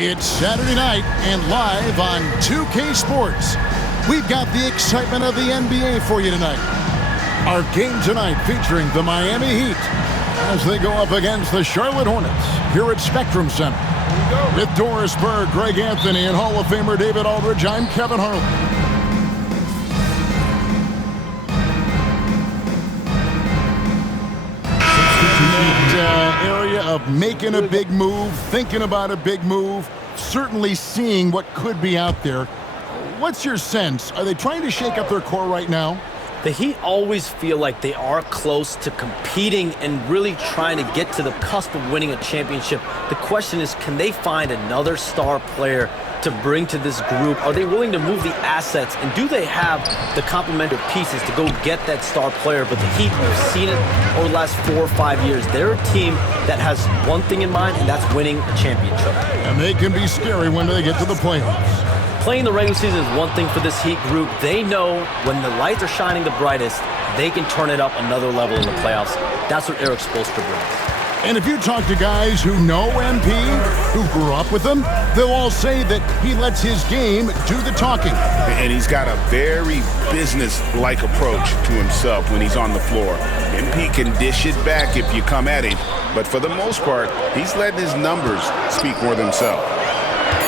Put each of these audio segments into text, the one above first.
It's Saturday night and live on 2K Sports. We've got the excitement of the NBA for you tonight. Our game tonight featuring the Miami Heat as they go up against the Charlotte Hornets here at Spectrum Center. With Doris Burke, Greg Anthony, and Hall of Famer David Aldridge, I'm Kevin Harlan. Area of making a big move, thinking about a big move, certainly seeing what could be out there. What's your sense? Are they trying to shake up their core right now? The Heat always feel like they are close to competing and really trying to get to the cusp of winning a championship. The question is, can they find another star player to bring to this group? Are they willing to move the assets? And do they have the complementary pieces to go get that star player? But the Heat, we've seen it over the last 4 or 5 years. They're a team that has one thing in mind, and that's winning a championship. And they can be scary when they get to the playoffs. Playing the regular season is one thing for this Heat group. They know when the lights are shining the brightest, they can turn it up another level in the playoffs. That's what Erik Spoelstra brings. And if you talk to guys who know MP, who grew up with him, they'll all say that he lets his game do the talking. And he's got a very business-like approach to himself when he's on the floor. MP can dish it back if you come at him, but for the most part, he's letting his numbers speak for themselves.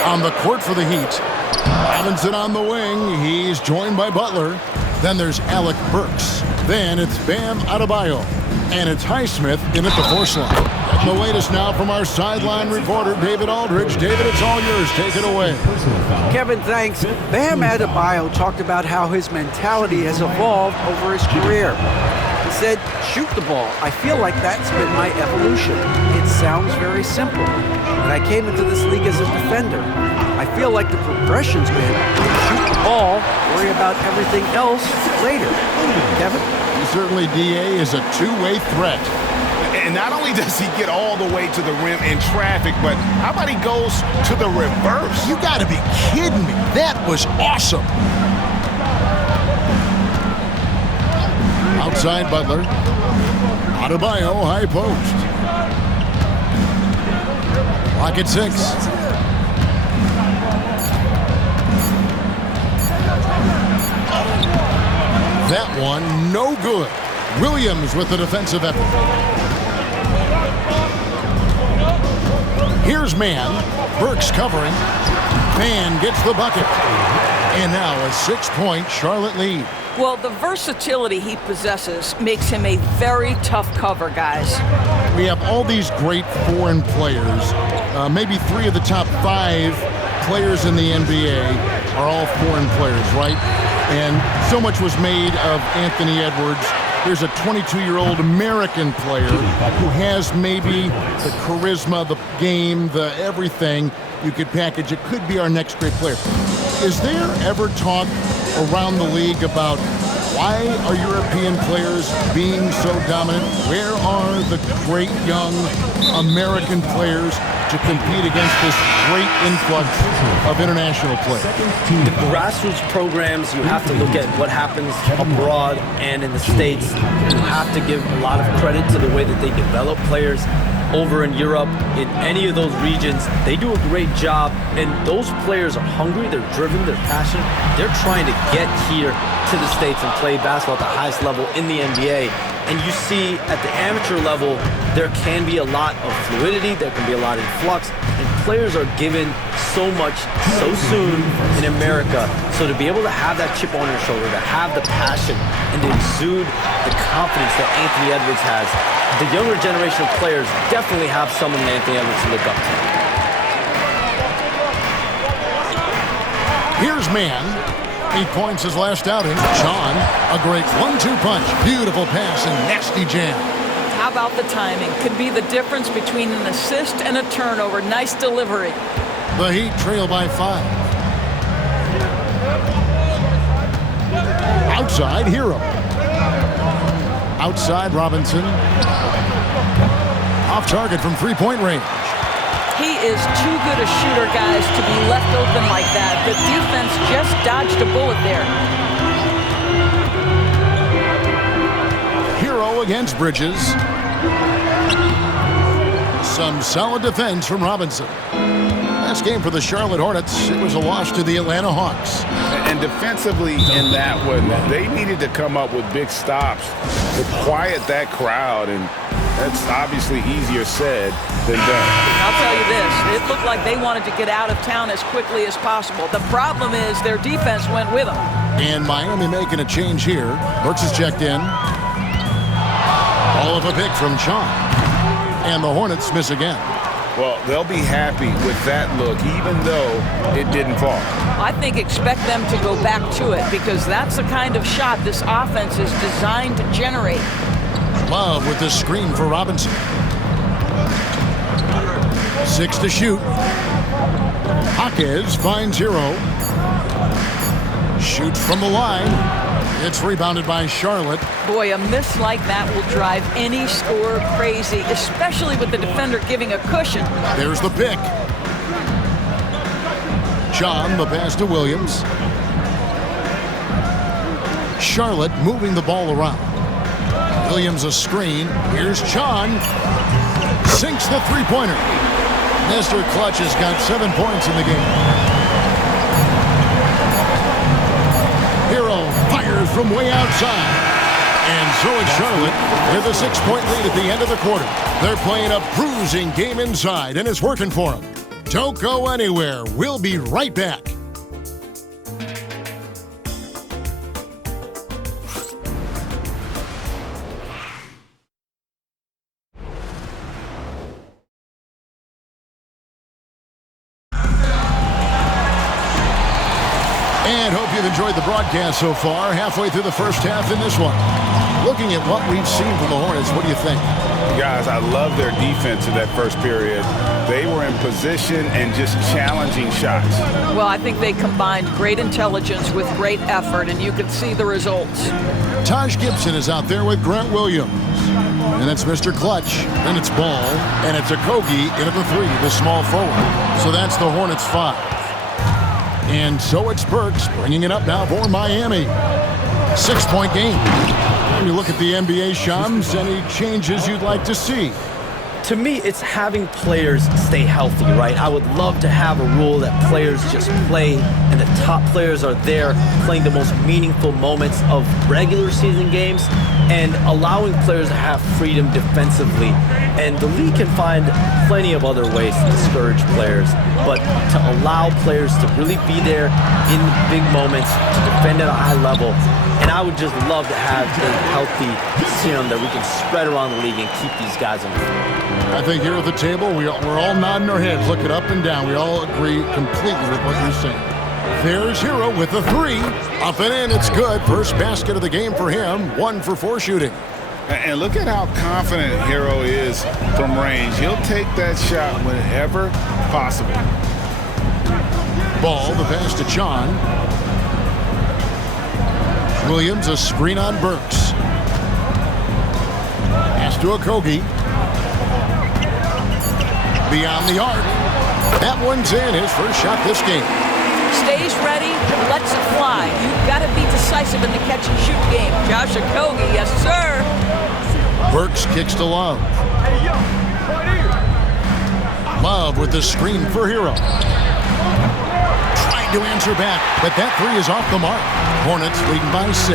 On the court for the Heat, Robinson on the wing. He's joined by Butler. Then there's Alec Burks. Then it's Bam Adebayo. And it's Highsmith in at the 4 slot. The latest now from our sideline reporter, David Aldridge. David, it's all yours. Take it away. Kevin, thanks. Bam Adebayo talked about how his mentality has evolved over his career. He said, shoot the ball. I feel like that's been my evolution. It sounds very simple. When I came into this league as a defender, I feel like the progression's been shoot the ball, worry about everything else later. Kevin? Certainly, DA is a two-way threat. And not only does he get all the way to the rim in traffic, but how about he goes to the reverse? You got to be kidding me. That was awesome. Outside Butler. Adebayo, high post. Clock at 6. That one, no good. Williams with the defensive effort. Here's Mann. Burks covering. Mann gets the bucket. And now a 6-point Charlotte lead. Well, the versatility he possesses makes him a very tough cover, guys. We have all these great foreign players. Maybe 3 of the top 5 players in the NBA are all foreign players, right? And so much was made of Anthony Edwards. There's a 22-year-old American player who has maybe the charisma, the game, the everything you could package. It could be our next great player. Is there ever talk around the league about why are European players being so dominant? Where are the great young American players to compete against this great influx of international players? The grassroots programs, you have to look at what happens abroad and in the States. You have to give a lot of credit to the way that they develop players over in Europe, in any of those regions. They do a great job, and those players are hungry, they're driven, they're passionate. They're trying to get here to the States and play basketball at the highest level in the NBA. And you see at the amateur level, there can be a lot of fluidity, there can be a lot of flux, and players are given so much so soon in America. So to be able to have that chip on your shoulder, to have the passion, and to exude the confidence that Anthony Edwards has, the younger generation of players definitely have someone in Anthony Edwards to look up to. Here's Mann. He points his last outing. Sean, a great 1-2 punch. Beautiful pass and nasty jam. How about the timing? Could be the difference between an assist and a turnover. Nice delivery. The Heat trail by 5. Outside, Hero. Outside, Robinson. Off target from 3-point range. He is too good a shooter, guys, to be left open like that. The defense just dodged a bullet there. Hero against Bridges. some solid defense from Robinson. Last game for the Charlotte Hornets, it was a loss to the Atlanta Hawks. And defensively in that one, they needed to come up with big stops to quiet that crowd, and that's obviously easier said than done. I'll tell you this, it looked like they wanted to get out of town as quickly as possible. The problem is their defense went with them. And Miami making a change here. Burks is checked in. All of a pick from Sean. And the Hornets miss again. Well, they'll be happy with that look, even though it didn't fall. I think expect them to go back to it because that's the kind of shot this offense is designed to generate. Love with the screen for Robinson. 6 to shoot. Jaquez finds Hero. Shoots from the line. It's rebounded by Charlotte. Boy, a miss like that will drive any scorer crazy, especially with the defender giving a cushion. There's the pick. John, the pass to Williams. Charlotte moving the ball around. Williams a screen. Here's John. Sinks the three-pointer. Mr. Clutch has got 7 points in the game. Hero fires from way outside. And so it's Charlotte with a 6-point lead at the end of the quarter. They're playing a bruising game inside, and it's working for them. Don't go anywhere. We'll be right back. And hope you've enjoyed the broadcast so far. Halfway through the first half in this one. Looking at what we've seen from the Hornets, what do you think? Guys, I love their defense in that first period. They were in position and just challenging shots. Well, I think they combined great intelligence with great effort, and you could see the results. Taj Gibson is out there with Grant Williams. And that's Mr. Clutch. Then it's Ball. And it's Okogie in at the 3, the small forward. So that's the Hornets 5. And so it's Burks bringing it up now for Miami. 6-point game. When you look at the NBA, Shams, any changes you'd like to see? To me, it's having players stay healthy, right? I would love to have a rule that players just play and the top players are there playing the most meaningful moments of regular season games and allowing players to have freedom defensively. And the league can find plenty of other ways to discourage players, but to allow players to really be there in big moments, to defend at a high level. And I would just love to have a healthy serum that we can spread around the league and keep these guys on the floor. I think here at the table, we're all nodding our heads, looking up and down. We all agree completely with what you're saying. There's Hero with the 3. Up and in, it's good. First basket of the game for him. 1 for 4 shooting. And look at how confident Hero is from range. He'll take that shot whenever possible. Ball, the pass to John. Williams, a screen on Burks. Pass to Okogie. Beyond the arc. That one's in. His first shot this game. Stays ready, lets it fly. You've got to be decisive in the catch-and-shoot game. Josh Okogie, yes, sir. Burks kicks to Love. Love with the screen for Hero. Trying to answer back, but that 3 is off the mark. Hornets leading by 6.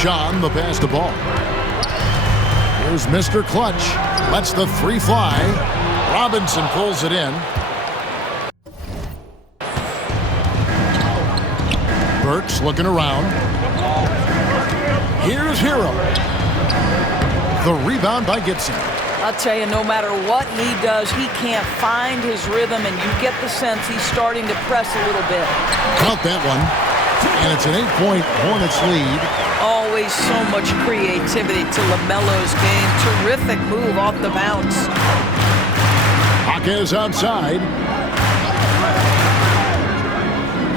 John, the pass to Ball. Here's Mr. Clutch. Lets the 3 fly. Robinson pulls it in. Burks looking around. Here's Hero. The rebound by Gibson. I'll tell you, no matter what he does, he can't find his rhythm, and you get the sense he's starting to press a little bit. Count that one. And it's an 8-point Hornets lead. Always so much creativity to LaMelo's game. Terrific move off the bounce. Jaquez outside.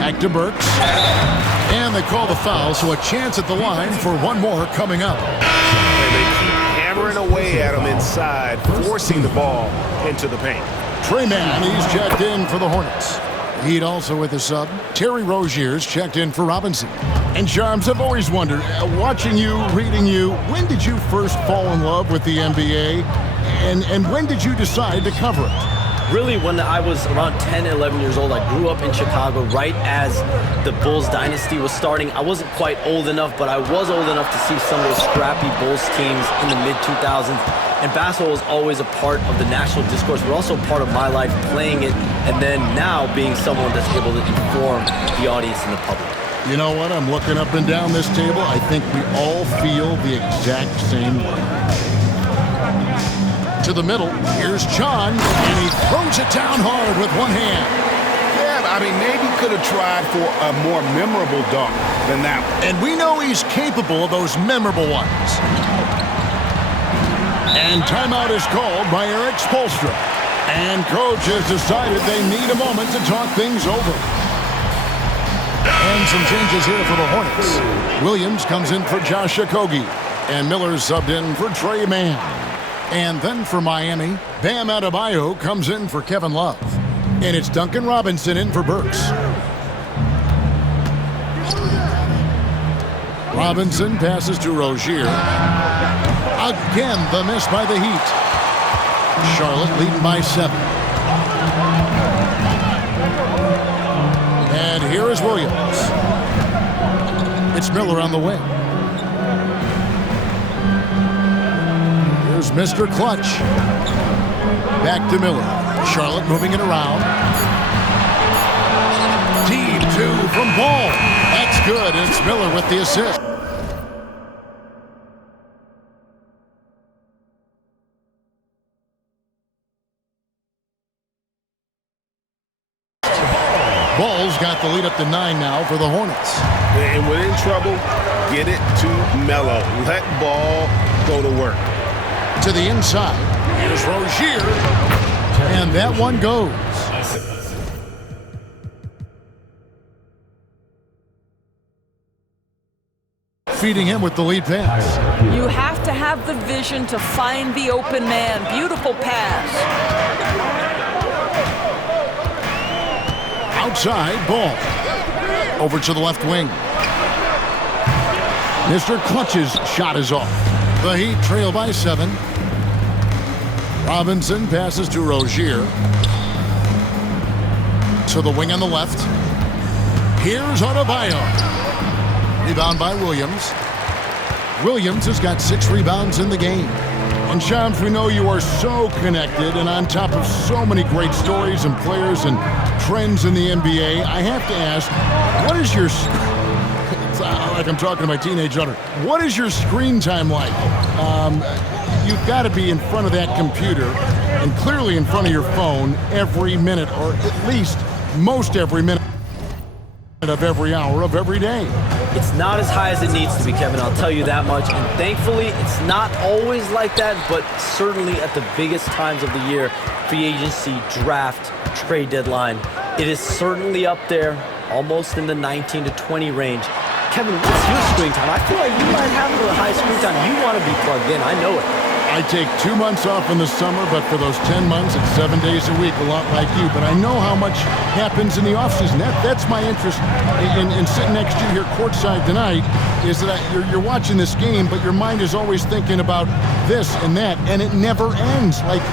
Back to Burks. And they call the foul, so a chance at the line for one more coming up. And they keep hammering away at him inside, forcing the ball into the paint. Trey Mann, he's checked in for the Hornets. Heat also with the sub. Terry Rozier's checked in for Robinson. And Shams, I've always wondered, watching you, reading you, when did you first fall in love with the NBA? And when did you decide to cover it? Really, when I was around 10, 11 years old, I grew up in Chicago right as the Bulls dynasty was starting. I wasn't quite old enough, but I was old enough to see some of those scrappy Bulls teams in the mid-2000s. And basketball was always a part of the national discourse, but also part of my life playing it, and then now being someone that's able to inform the audience and the public. You know what? I'm looking up and down this table. I think we all feel the exact same way. To the middle, here's John, and he throws it down hard with one hand. Yeah, I mean, maybe could have tried for a more memorable dunk than that one. And we know he's capable of those memorable ones. And timeout is called by Eric Spoelstra. And coach has decided they need a moment to talk things over. And some changes here for the Hornets. Williams comes in for Josh Okogie, and Miller subbed in for Trey Mann. And then for Miami, Bam Adebayo comes in for Kevin Love. And it's Duncan Robinson in for Burks. Robinson passes to Rozier. Again, the miss by the Heat. Charlotte leading by 7. And here is Williams. It's Miller on the wing. Here's Mr. Clutch. Back to Miller. Charlotte moving it around. Deep 2 from Ball. That's good. It's Miller with the assist. Ball's got the lead up to 9 now for the Hornets. And when in trouble, get it to Melo. Let Ball go to work. To the inside. Here's Rozier. And that one goes. Feeding him with the lead pass. You have to have the vision to find the open man. Beautiful pass. Outside, Ball. Over to the left wing. Mr. Clutch's shot is off. The Heat trail by 7. Robinson passes to Rozier. To the wing on the left. Here's Adebayo. Rebound by Williams. Williams has got 6 rebounds in the game. And Shams, we know you are so connected and on top of so many great stories and players and trends in the NBA. I have to ask, what is your... It's like I'm talking to my teenage daughter. What is your screen time like? You've got to be in front of that computer and clearly in front of your phone every minute, or at least most every minute of every hour of every day. It's not as high as it needs to be, Kevin, I'll tell you that much. And thankfully, it's not always like that, but certainly at the biggest times of the year, free agency, draft, trade deadline, it is certainly up there, almost in the 19 to 20 range. Kevin, what's your screen time? I feel like you might have a little high screen time. You want to be plugged in, I know it. I take 2 months off in the summer, but for those 10 months, it's 7 days a week, a lot like you. But I know how much happens in the offseason. That's my interest in sitting next to you here courtside tonight, is that you're watching this game, but your mind is always thinking about this and that, and it never ends. Like,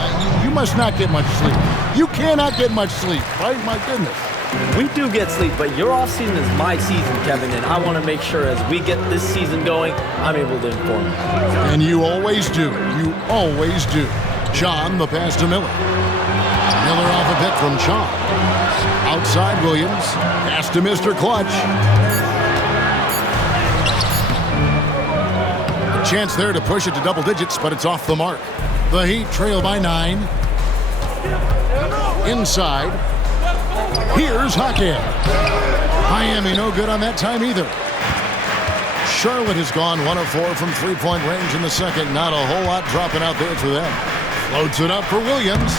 you must not get much sleep. You cannot get much sleep, right? My goodness. We do get sleep, but your offseason is my season, Kevin, and I want to make sure as we get this season going, I'm able to inform you. And you always do. You always do. John, the pass to Miller. Miller off a bit from John. Outside Williams. Pass to Mr. Clutch. A chance there to push it to double digits, but it's off the mark. The Heat trail by 9. Inside. Here's Hackett. Miami no good on that time either. Charlotte has gone 1 of 4 from three-point range in the second. Not a whole lot dropping out there for them. Floats it up for Williams.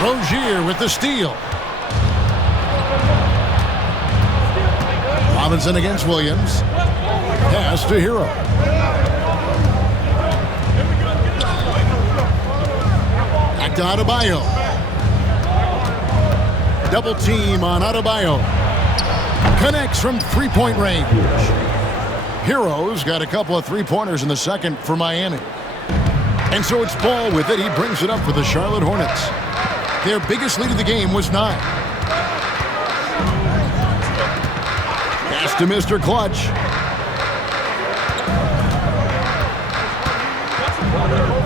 Rozier with the steal. Robinson against Williams. Pass to Hero. Back to Adebayo. Double team on Adebayo. Connects from three-point range. Heroes got a couple of three-pointers in the second for Miami. And so it's Ball with it. He brings it up for the Charlotte Hornets. Their biggest lead of the game was 9. Pass to Mr. Clutch.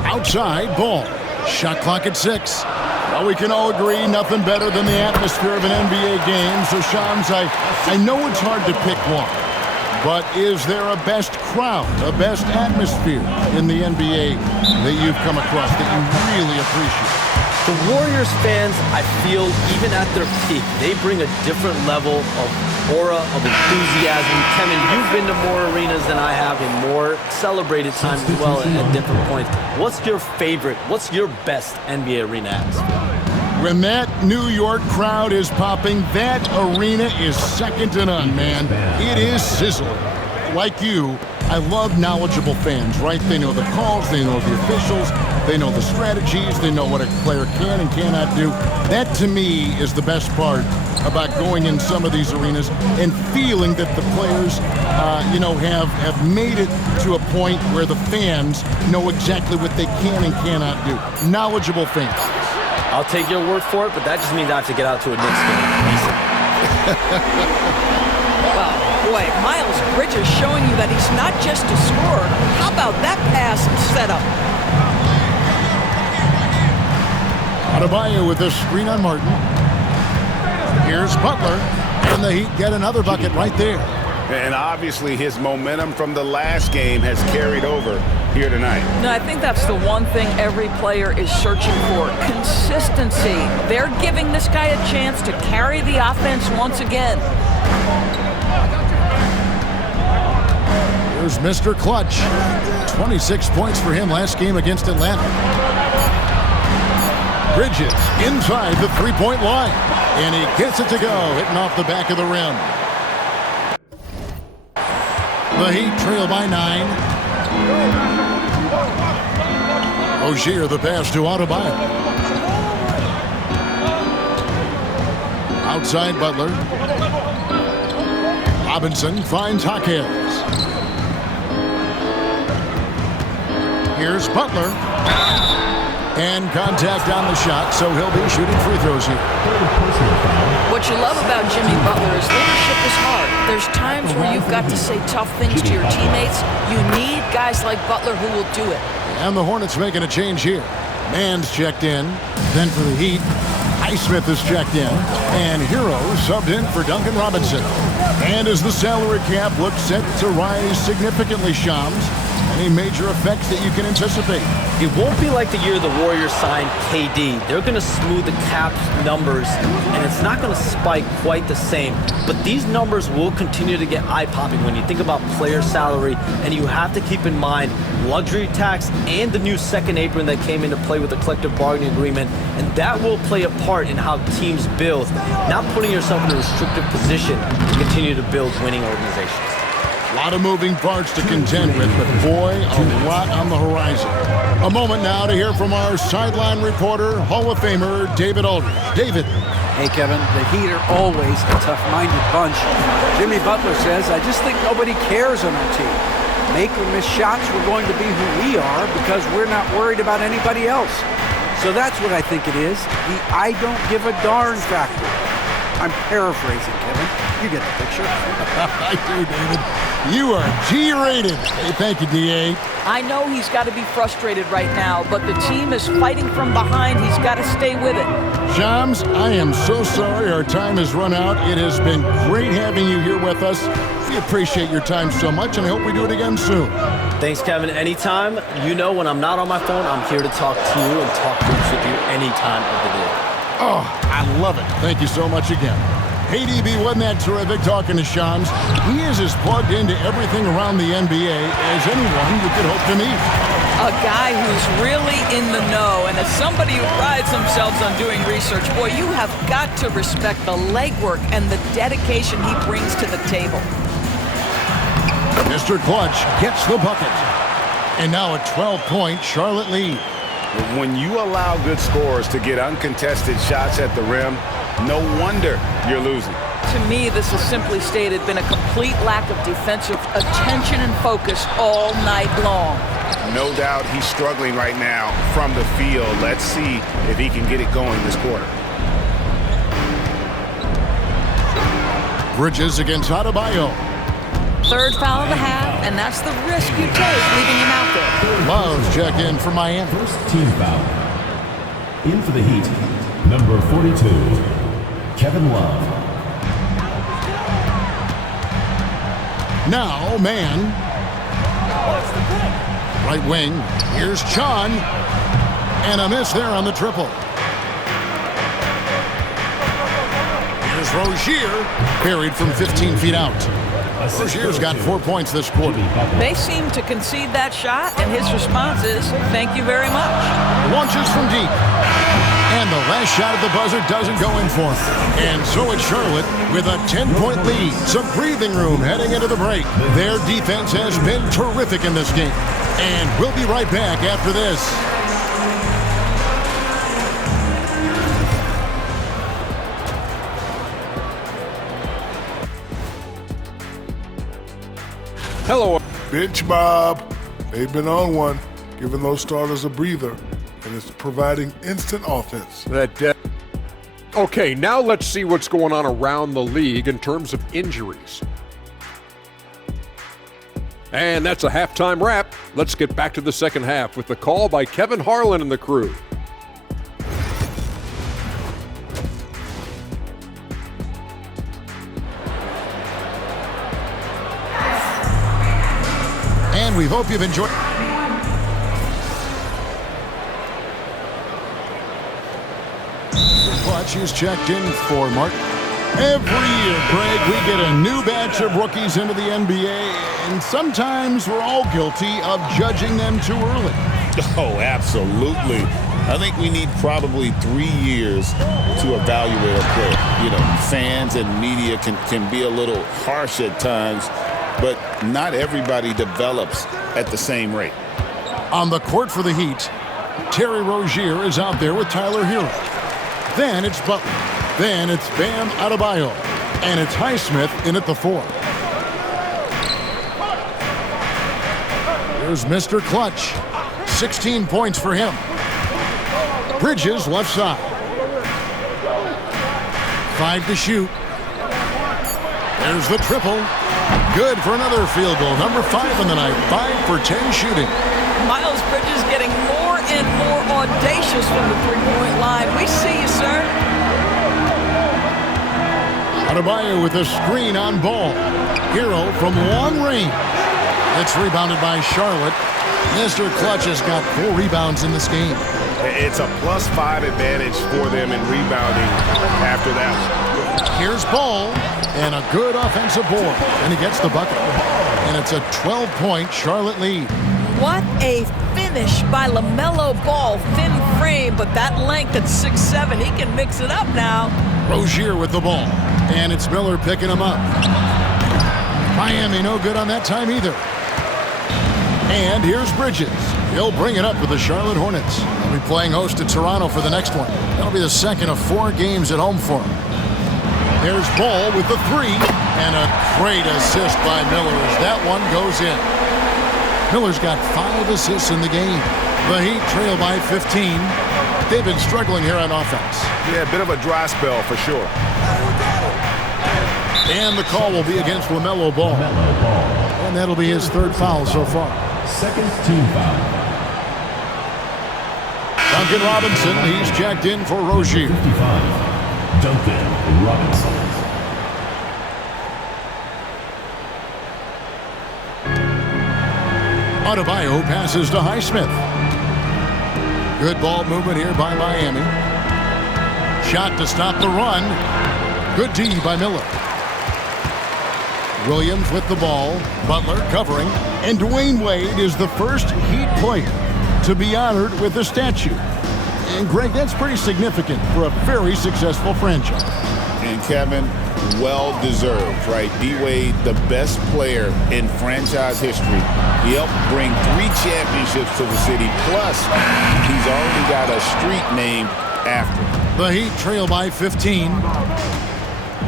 Outside, Ball. Shot clock at 6. Well, we can all agree nothing better than the atmosphere of an NBA game. So, Shams, I know it's hard to pick one. But is there a best crowd, a best atmosphere in the NBA that you've come across that you really appreciate? The Warriors fans, I feel, even at their peak, they bring a different level of aura, of enthusiasm. Kevin, you've been to more arenas than I have in more celebrated times as well at different points. What's your favorite, what's your best NBA arena atmosphere? When that New York crowd is popping, that arena is second to none, man. It is sizzling. Like you, I love knowledgeable fans, right? They know the calls, they know the officials, they know the strategies, they know what a player can and cannot do. That, to me, is the best part about going in some of these arenas and feeling that the players, have made it to a point where the fans know exactly what they can and cannot do. Knowledgeable fans. I'll take your word for it, but that just means I have to get out to a Knicks game. Wow, boy, Miles Bridges showing you that he's not just a scorer. How about that pass setup? Adebayo with the screen on Martin. Here's Butler, and the Heat get another bucket right there. And obviously his momentum from the last game has carried over here tonight. No, I think that's the one thing every player is searching for. Consistency. They're giving this guy a chance to carry the offense once again. Here's Mr. Clutch. 26 points for him last game against Atlanta. Bridges inside the three-point line. And he gets it to go, hitting off the back of the rim. The Heat trail by 9. Rozier the pass to Adebayo. Outside Butler. Robinson finds Jaquez. Here's Butler. And contact on the shot, so he'll be shooting free throws here. What you love about Jimmy Butler is leadership is hard. There's times where you've got to say tough things to your teammates. You need guys like Butler who will do it. And the Hornets making a change here. Mann's checked in. Then for the Heat, Highsmith is checked in. And Hero subbed in for Duncan Robinson. And as the salary cap looks set to rise significantly, Shams, any major effects that you can anticipate? It won't be like the year the Warriors signed KD. They're going to smooth the cap numbers, and it's not going to spike quite the same. But these numbers will continue to get eye-popping when you think about player salary, and you have to keep in mind luxury tax and the new second apron that came into play with the collective bargaining agreement, and that will play a part in how teams build, not putting yourself in a restrictive position to continue to build winning organizations. A lot of moving parts to contend with, but boy, a lot on the horizon. A moment now to hear from our sideline reporter, Hall of Famer David Aldridge. David. Hey, Kevin, the Heat are always a tough-minded bunch. Jimmy Butler says, I just think nobody cares on our team. Make or miss shots, we're going to be who we are because we're not worried about anybody else. So that's what I think it is, the I don't give a darn factor. I'm paraphrasing, Kevin. You get the picture. I do, David. You are G-rated. Hey, thank you, D.A. I know he's got to be frustrated right now, but the team is fighting from behind. He's got to stay with it. Shams, I am so sorry our time has run out. It has been great having you here with us. We appreciate your time so much, and I hope we do it again soon. Thanks, Kevin. Anytime. You know when I'm not on my phone, I'm here to talk to you and talk hoops with you any time of the day. Oh, I love it. Thank you so much again. Hey, DB, wasn't that terrific talking to Shams? He is as plugged into everything around the NBA as anyone you could hope to meet. A guy who's really in the know, and as somebody who prides themselves on doing research, boy, you have got to respect the legwork and the dedication he brings to the table. Mr. Clutch gets the bucket. And now a 12-point Charlotte lead. When you allow good scorers to get uncontested shots at the rim, no wonder you're losing. To me, this has simply stated been a complete complete lack of defensive attention and focus all night long. No doubt he's struggling right now from the field. Let's see if he can get it going this quarter. Bridges against Adebayo. Third foul of the half, and that's the risk you take leaving him out there. Love's checked in for Miami. First team foul. In for the Heat, number 42, Kevin Love. Now, man. Right wing. Here's Chon. And a miss there on the triple. Here's Rozier. Parried from 15 feet out. Rozier's got 4 points this quarter. They seem to concede that shot, and his response is, thank you very much. Launches from deep. And the last shot at the buzzer doesn't go in for him. And so it's Charlotte with a 10-point lead. Some breathing room heading into the break. Their defense has been terrific in this game. And we'll be right back after this. Hello. Bench Bob. They've been on one, giving those starters a breather, and it's providing instant offense. Okay, now let's see what's going on around the league in terms of injuries. And that's a halftime wrap. Let's get back to the second half with the call by Kevin Harlan and the crew. And we hope you've enjoyed. Clutch is checked in for Martin. Every year, Greg, we get a new batch of rookies into the NBA, and sometimes we're all guilty of judging them too early. Oh, absolutely. I think we need probably 3 years to evaluate a player. You know, fans and media can be a little harsh at times, but not everybody develops at the same rate. On the court for the Heat, Terry Rozier is out there with Tyler Hero. Then it's Butler. Then it's Bam Adebayo. And it's Highsmith in at the 4. Here's Mr. Clutch. 16 points for him. Bridges left side. 5 to shoot. There's the triple. Good for another field goal. Number 5 in the night. 5 for 10 shooting. Miles Bridges getting more and more audacious from the three-point line. We see you, sir. Adebayo with a screen on Ball. Hero from long range. It's rebounded by Charlotte. Mr. Clutch has got 4 rebounds in this game. It's a +5 advantage for them in rebounding after that one. Here's Ball and a good offensive board. And he gets the bucket. And it's a 12-point Charlotte lead. What a finish by LaMelo Ball. Thin frame, but that length at 6'7", he can mix it up now. Rozier with the ball. And it's Miller picking him up. Miami no good on that time either. And here's Bridges. He'll bring it up with the Charlotte Hornets. They'll be playing host to Toronto for the next one. That'll be the second of 4 games at home for him. There's Ball with the 3. And a great assist by Miller as that one goes in. Miller's got 5 assists in the game. The Heat trail by 15. They've been struggling here on offense. Yeah, a bit of a dry spell for sure. And the call will be against LaMelo Ball. And that'll be his 3rd foul so far. Second team foul. Duncan Robinson, he's checked in for Rozier. 55, Duncan Robinson. Adebayo passes to Highsmith. Good ball movement here by Miami. Shot to stop the run. Good D by Miller. Williams with the ball. Butler covering. And Dwayne Wade is the first Heat player to be honored with a statue. And Greg, that's pretty significant for a very successful franchise. And Kevin, well-deserved, right? D-Wade, the best player in franchise history. He helped bring 3 championships to the city. Plus, he's already got a street named after him. The Heat trail by 15.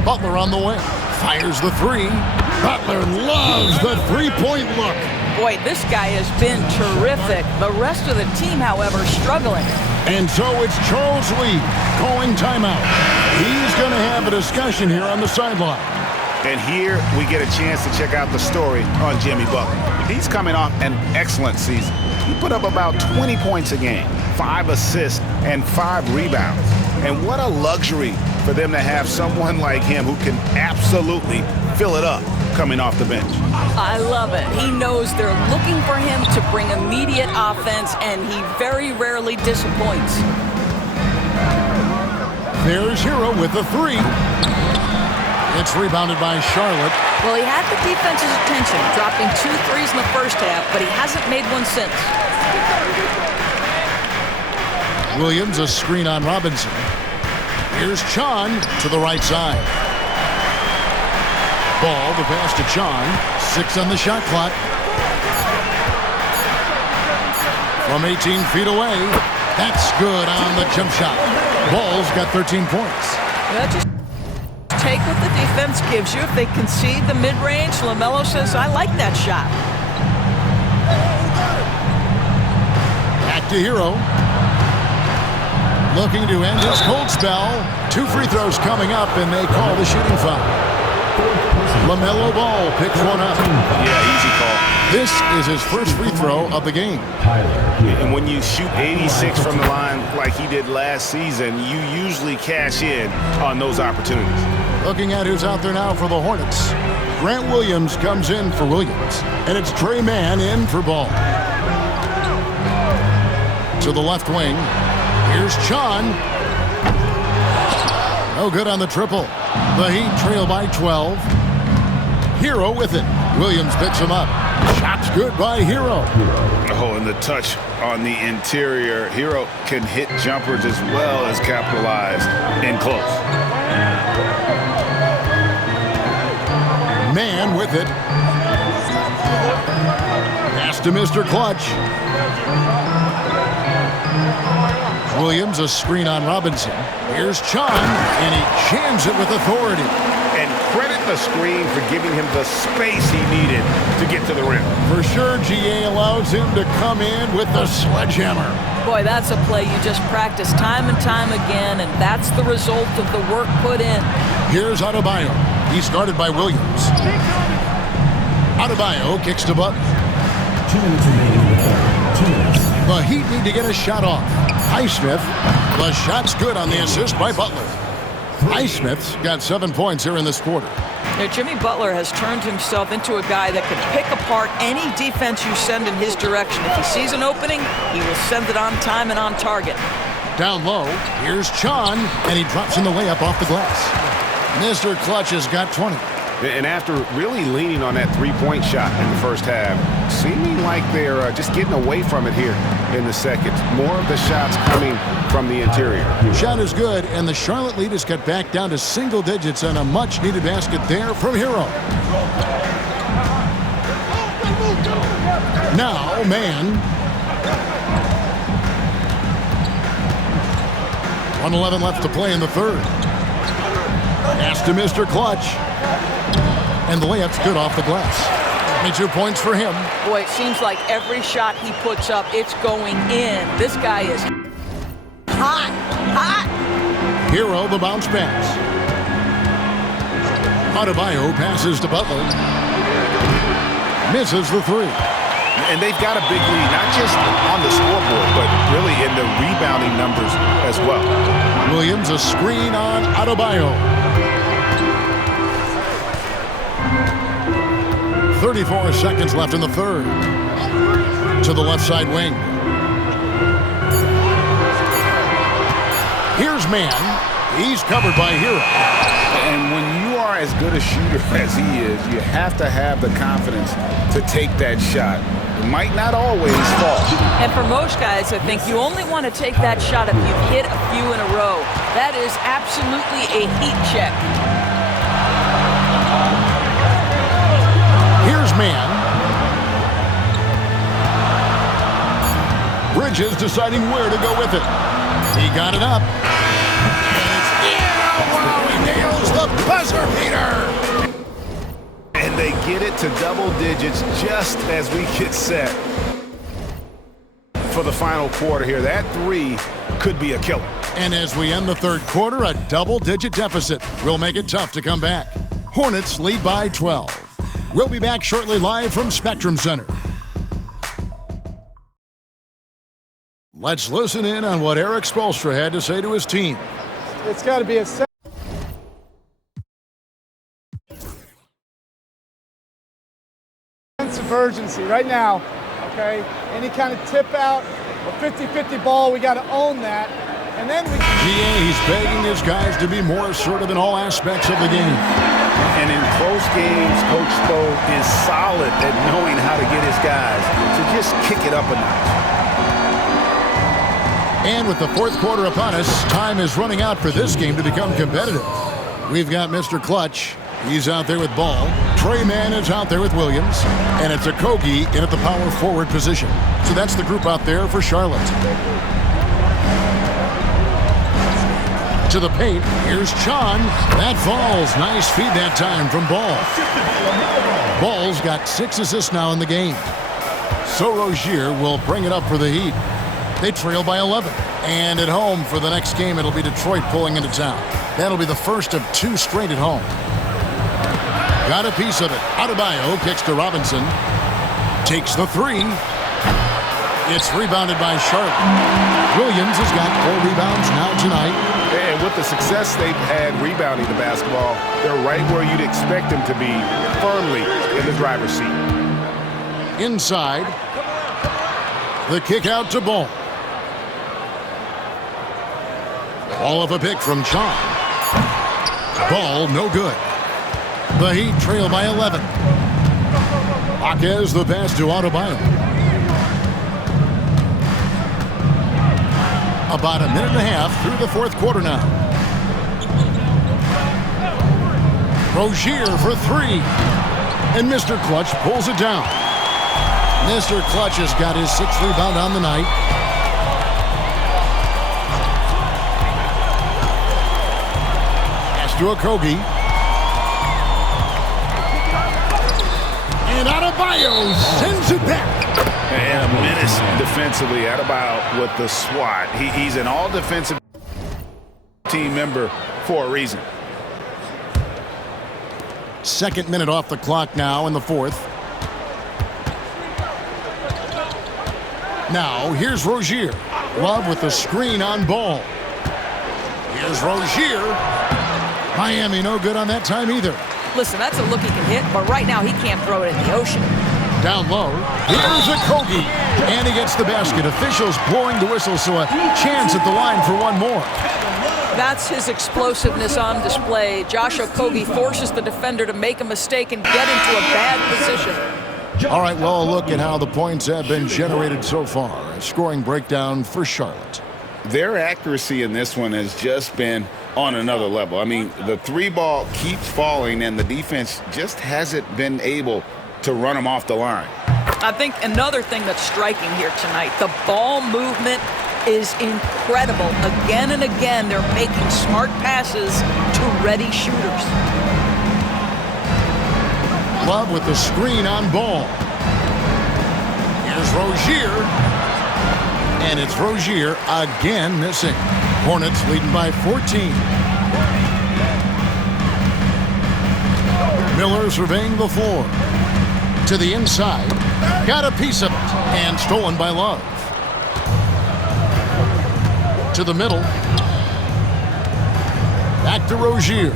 Butler on the way. Fires the three. Butler loves the three-point look. Boy, this guy has been terrific. The rest of the team, however, struggling. And so it's Charles Lee calling timeout. He's going to have a discussion here on the sideline. And here we get a chance to check out the story on Jimmy Butler. He's coming off an excellent season. He put up about 20 points a game, 5 assists, and 5 rebounds. And what a luxury for them to have someone like him who can absolutely fill it up coming off the bench. I love it. He knows they're looking for him to bring immediate offense, and he very rarely disappoints. There's Hero with the three. It's rebounded by Charlotte. Well, he had the defense's attention, dropping 2 threes in the first half, but he hasn't made one since. Williams, a screen on Robinson. Here's Chon to the right side. Ball, the pass to Chon. 6 on the shot clock. From 18 feet away. That's good on the jump shot. Ball's got 13 points. That just take what the defense gives you. If they concede the mid-range, LaMelo says, I like that shot. Back to Hero. Looking to end his cold spell. 2 free throws coming up, and they call the shooting foul. LaMelo Ball picks one up. Yeah, easy call. This is his first free throw of the game. And when you shoot 86 from the line like he did last season, you usually cash in on those opportunities. Looking at who's out there now for the Hornets. Grant Williams comes in for Williams. And it's Tre Mann in for Ball. To the left wing. Here's Chon. No good on the triple. The Heat trail by 12. Hero with it. Williams picks him up. Shot's good by Hero. Oh, and the touch on the interior. Hero can hit jumpers as well as capitalize in close. Mann with it. Pass to Mr. Clutch. Williams, a screen on Robinson. Here's Chon, and he jams it with authority. And credit the screen for giving him the space he needed to get to the rim. For sure, GA allows him to come in with the sledgehammer. Boy, that's a play you just practice time and time again, and that's the result of the work put in. Here's Adebayo. He's guarded by Williams. Adebayo kicks to Butler. 2 minutes remaining in the third. 2 minutes. The Heat need to get a shot off. Highsmith. The shot's good on the assist by Butler. Highsmith's got 7 points here in this quarter. Now, Jimmy Butler has turned himself into a guy that can pick apart any defense you send in his direction. If he sees an opening, he will send it on time and on target. Down low, here's Chon, and he drops in the layup off the glass. Mr. Clutch has got 20. And after really leaning on that three-point shot in the first half, seeming like they're just getting away from it here in the second. More of the shots coming from the interior. Shot is good, and the Charlotte lead is cut back down to single digits on a much-needed basket there from Hero. Now, Mann. 1:11 left to play in the third. Pass to Mr. Clutch. And the layup's good off the glass. 22 points for him. Boy, it seems like every shot he puts up, it's going in. This guy is hot, hot. Hero, the bounce pass. Adebayo passes to Butler. Misses the three. And they've got a big lead, not just on the scoreboard, but really in the rebounding numbers as well. Williams, a screen on Adebayo. 34 seconds left in the third. To the left side wing. Here's Mann. He's covered by Hero. And when you are as good a shooter as he is, you have to have the confidence to take that shot. It might not always fall. And for most guys, I think you only want to take that shot if you've hit a few in a row. That is absolutely a heat check. Here's Mann. Bridges deciding where to go with it. He got it up. And it's wow, he nails the buzzer beater. they get it to double digits just as we get set for the final quarter here. That three could be a killer. And as we end the third quarter, a double-digit deficit will make it tough to come back. Hornets lead by 12. We'll be back shortly live from Spectrum Center. Let's listen in on what Erik Spoelstra had to say to his team. It's got to be a sense of urgency right now, okay? Any kind of tip out or 50-50 ball, we got to own that. And then He's begging his guys to be more assertive in all aspects of the game. And in close games, Coach Spo is solid at knowing how to get his guys to just kick it up a notch. And with the fourth quarter upon us, time is running out for this game to become competitive. We've got Mr. Clutch. He's out there with Ball. Tre Mann is out there with Williams. And it's Okogie in at the power forward position. So that's the group out there for Charlotte. To the paint, here's Chon. That falls. Nice feed that time from Ball. Ball's got 6 assists now in the game. So Rozier will bring it up for the Heat. They trail by 11. And at home for the next game, it'll be Detroit pulling into town. That'll be the first of 2 straight at home. Got a piece of it. Adebayo kicks to Robinson. Takes the 3. It's rebounded by Charlotte. Williams has got 4 rebounds now tonight. And with the success they've had rebounding the basketball, they're right where you'd expect them to be, firmly in the driver's seat. Inside. The kick out to Ball. All of a pick from Chon. Ball no good. The Heat trail by 11. Jaquez the pass to Adebayo. About a minute and a half through the fourth quarter now. Rozier for 3. And Mr. Clutch pulls it down. Mr. Clutch has got his 6th rebound on the night. Pass to Okogie. And Adebayo sends it back. And a menace defensively. Adebayo with the swat. He's an all-defensive team member for a reason. 2nd minute off the clock now in the 4th. Now, here's Rozier. Love with the screen on Ball. Here's Rozier. Miami no good on that time either. Listen, that's a look he can hit, but right now he can't throw it in the ocean. Down low, here's Okogie. And he gets the basket. Officials blowing the whistle, so a chance at the line for one more. That's his explosiveness on display. Josh Okogie forces the defender to make a mistake and get into a bad position. All right, well, look at how the points have been generated so far. A scoring breakdown for Charlotte. Their accuracy in this one has just been on another level. I mean, the 3 ball keeps falling, and the defense just hasn't been able to run them off the line. I think another thing that's striking here tonight, the ball movement is incredible. Again and again, they're making smart passes to ready shooters. Love with the screen on Ball. Here's Rozier. And it's Rozier again missing. Hornets leading by 14. Miller surveying the floor. To the inside. Got a piece of it. And stolen by Love. To the middle. Back to Rozier.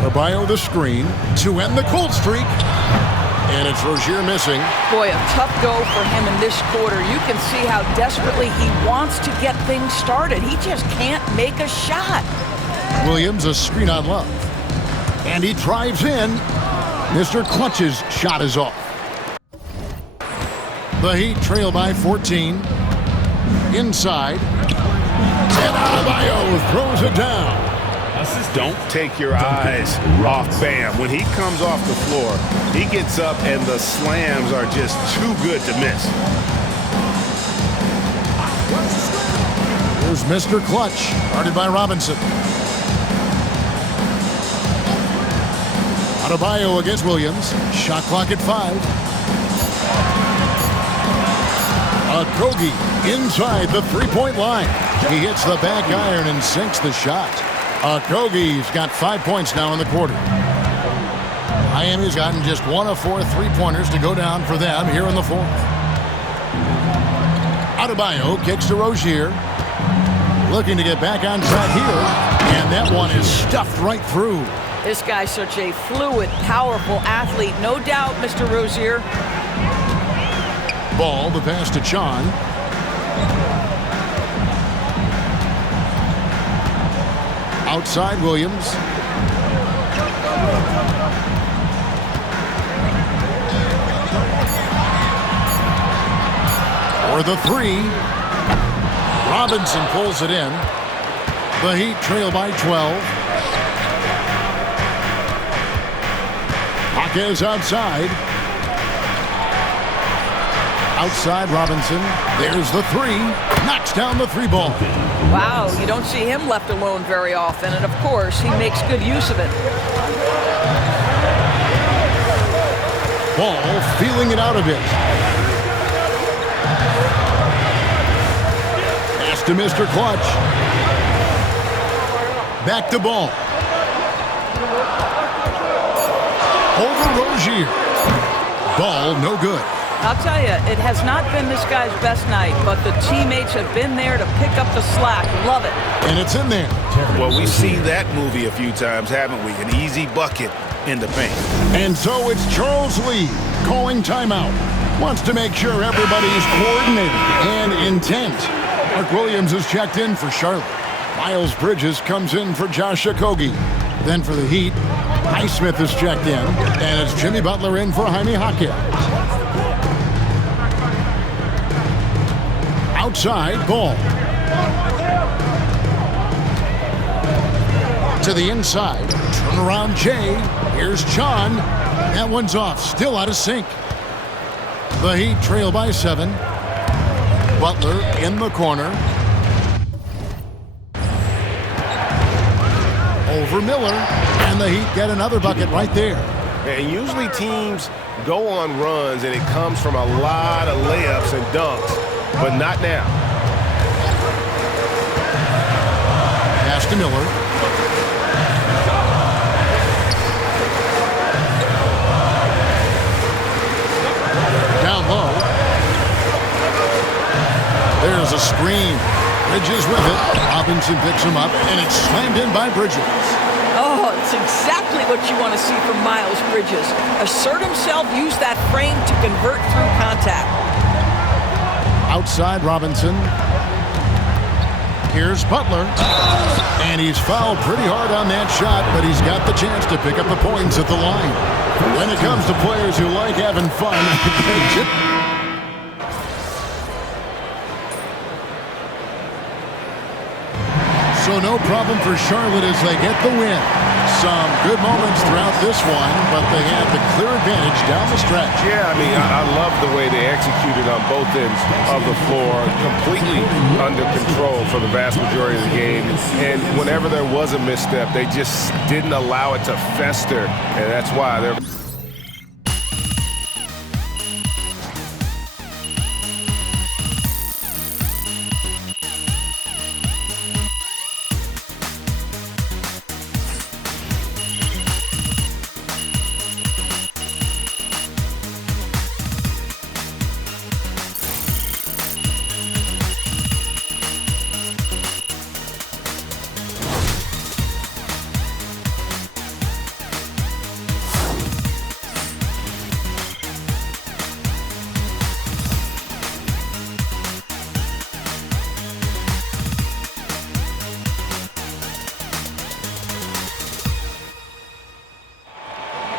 Adebayo the screen to end the cold streak. And it's Rozier missing. Boy, a tough go for him in this quarter. You can see how desperately he wants to get things started. He just can't make a shot. Williams a screen on Love. And he drives in. Mr. Clutch's shot is off. The Heat trail by 14. Inside. And Adebayo throws it down. Don't take your eyes off Bam. When he comes off the floor, he gets up and the slams are just too good to miss. Here's Mr. Clutch, guarded by Robinson. Adebayo against Williams. Shot clock at 5. Okogie inside the three-point line. He hits the back iron and sinks the shot. Okogie's got 5 points now in the quarter. Miami's gotten just 1 of 4 three-pointers to go down for them here in the fourth. Adebayo kicks to Rozier. Looking to get back on track here. And that one is stuffed right through. This guy's such a fluid, powerful athlete. No doubt, Mr. Rozier. Ball, the pass to Chon. Outside Williams. For the three. Robinson pulls it in. The Heat trail by 12. Jaquez outside. Outside Robinson. There's the three. Knocks down the three ball. Wow, you don't see him left alone very often, and of course, he makes good use of it. Ball feeling it out a bit. Pass to Mr. Clutch. Back to Ball. Over Rozier. Ball no good. I'll tell you, it has not been this guy's best night, but the teammates have been there to pick up the slack. Love it. And it's in there. Well, we've seen that movie a few times, haven't we? An easy bucket in the paint. And so it's Charles Lee calling timeout. Wants to make sure everybody's coordinated and intent. Mark Williams is checked in for Charlotte. Miles Bridges comes in for Josh Okogie. Then for the Heat, Highsmith is checked in. And it's Jimmy Butler in for Jaime Jaquez. Outside, Ball. To the inside. Turn around, Jay. Here's Chon. That one's off. Still out of sync. The Heat trail by 7. Butler in the corner. Over Miller. And the Heat get another bucket right there. And usually teams go on runs and it comes from a lot of layups and dunks. But not now. Pass to Miller. Down low. There's a screen. Bridges with it. Robinson picks him up, and it's slammed in by Bridges. Oh, it's exactly what you want to see from Miles Bridges. Assert himself, use that frame to convert through contact. Outside Robinson. Here's Butler. And he's fouled pretty hard on that shot, but he's got the chance to pick up the points at the line. When it comes to players who like having fun, so no problem for Charlotte as they get the win. Some good moments throughout this one, but they had the clear advantage down the stretch. Yeah, I mean, I love the way they executed on both ends of the floor, completely under control for the vast majority of the game. And whenever there was a misstep, they just didn't allow it to fester, and that's why they're